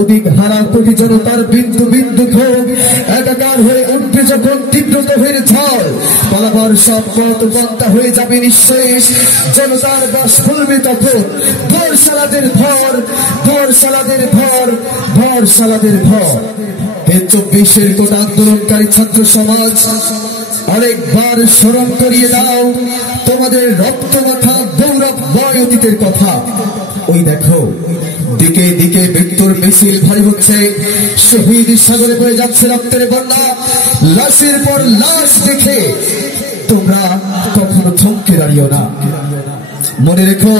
অধিক হারা কোটি জনতার বিন্দু বিন্দু ক্ষোভ একাকার হয়ে উঠবে যখন তীব্রত হয়ে ঝড়, পালাবার সব পথ বন্ধ হয়ে যাবে নিঃশেষ। জনতার বাস খুলবে তখন ভর সালাদের ভর, ভর সালাদের ভর, ভর সালাদের ভর। 24-এর কোটা আন্দোলনকারী ছাত্র সমাজ, আরেকবার স্মরণ করিয়ে দাও তোমাদের রক্তমাখা গৌরবময় অতীতের কথা। ওই দেখো দিকে দিকে মৃত্যুর মিছিল ভারী হচ্ছে, শহীদ সাগরে বয়ে যাচ্ছে রক্তের বন্যা। লাশের পর লাশ দেখে তোমরা কখনো থমকে দাঁড়িও না। মনে রেখো,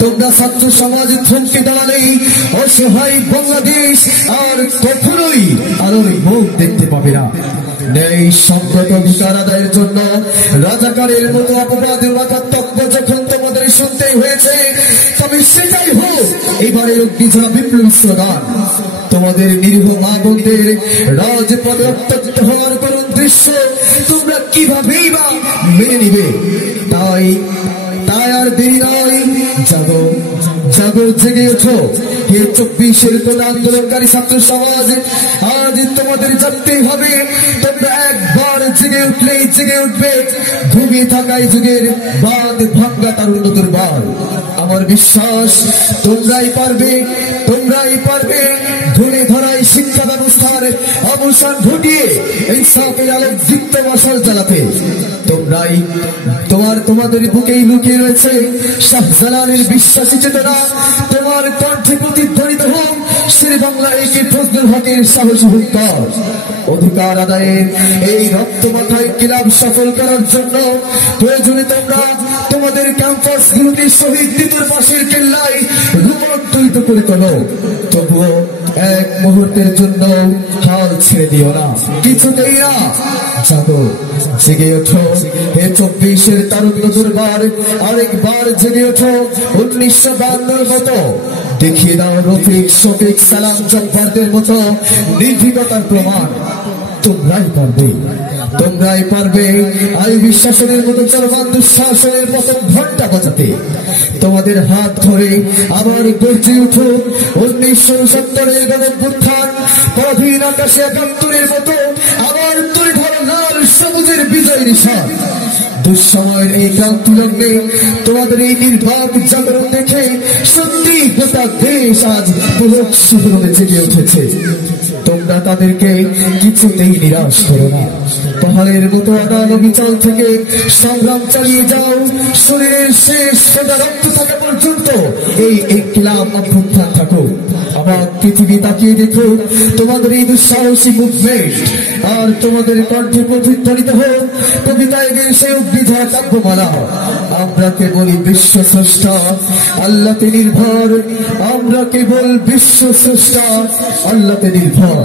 তোমরা ছাত্র সমাজ থমকে দাঁড়ালেই অসহায় বাংলাদেশ আর কখনোই আলোর মুখ দেখতে পাবে না। ন্যায় সম্পর্ক অধিকার আদায়ের জন্য রাজাকারের মতো অপবাদ মাথাত্মক যখন তোমাদের শুনতেই হয়েছে, তবে সেটাই হোক এবারের অগ্নিঝরা বিপ্লবী স্লোগান। তোমাদের নিরীহ মা বোনদের রাজপথে রক্তাক্ত হওয়ার করুণ দৃশ্য তোমরা কিভাবেই বা মেনে নিবে? তাই আর দেরি নয়, জাগো জাগো, জেগে ওঠো হে 24-এর কোন আন্দোলনকারী ছাত্র সমাজ। আজ তোমাদের জাগতেই হবে। তোমরা একবার জেগে উঠলেই জেগে উঠবে ঘুমিয়ে থাকায় যুগের বাঁধ ভাঙ্গা তারুণ্য দুর্বার। আমার বিশ্বাস তোমরাই পারবে, তোমরাই পারবে ধরে ধরাই শিক্ষা ব্যবস্থার অবসান ঘটিয়ে ইনসাফের আলোক দীপ্ত মশাল জ্বালাতে। তোমরাই তোমাদের বুকেই লুকিয়ে রয়েছে শাহজালালের বিশ্বাসী চেতনা। তোমার কণ্ঠে প্রতিধ্বনিত হোক শেরে বাংলা একে ফজলুল হকের সাহসী হুঙ্কার। অধিকার আদায়ের এই রক্তমাথায় কিলাব সফল করার জন্য প্রয়োজনে তোমরা তোমাদের ক্যাম্পাসগুলোকে শহীদ দিতের পাশের কেল্লায় রূপান্তরিত করে তোলো। তবুও এক মুহূর্তের জন্য হাল ছেড়ে দিও না, কিছুতেই না। জাগো, জেগে ওঠো হে 24-এর তারুণ্য দুর্বার। আরেকবার জেগে ওঠো 1952-এর মতো। দেখিয়ে দাও রফিক, শফিক, সালাম, জব্বারদের মতো নির্ভীকতার প্রমাণ। তোমরাই পারবে, তোমরাই পারবে আইবি শাসনের মতো চলমান দুঃশাসনের প্রথম ঘন্টা বাজাতে। তোমাদের হাত ধরে আবার গর্জে উঠো 1970-এর গণঅভ্যুত্থান। পরাধীন আকাশে 71-এর মতো আবার তুলে ধরো লাল সবুজের বিজয় নিশান। দুঃসময়ের এই ক্রান্তি লগ্নে তোমাদের এই নির্বাক জাগরণ দেখে সত্যি গোটা দেশ আজ পুলক শিহরণে জেগে উঠেছে। তোমরা তাদেরকে কিছুতেই নিরাশ করো না। পাহাড়ের মতো আগানো বিচল থেকে সংগ্রাম চালিয়ে যাও। শরীরের শেষ ফোঁটা রক্ত থাকা পর্যন্ত এই ইনকিলাব অভ্যুত্থান থাকো। আমার পৃথিবী তাকিয়ে দেখো তোমাদের এই দুঃসাহসী মুভমেন্ট। আর তোমাদের কণ্ঠে প্রতিধ্বনিত হোক কবিতায় গেছে অগ্নিঝরা কাব্যমালা। আমরা কেবল বিশ্ব স্রষ্টা আল্লাহতে নির্ভর, আমরা কেবল বিশ্ব স্রষ্টা আল্লাহতে নির্ভর।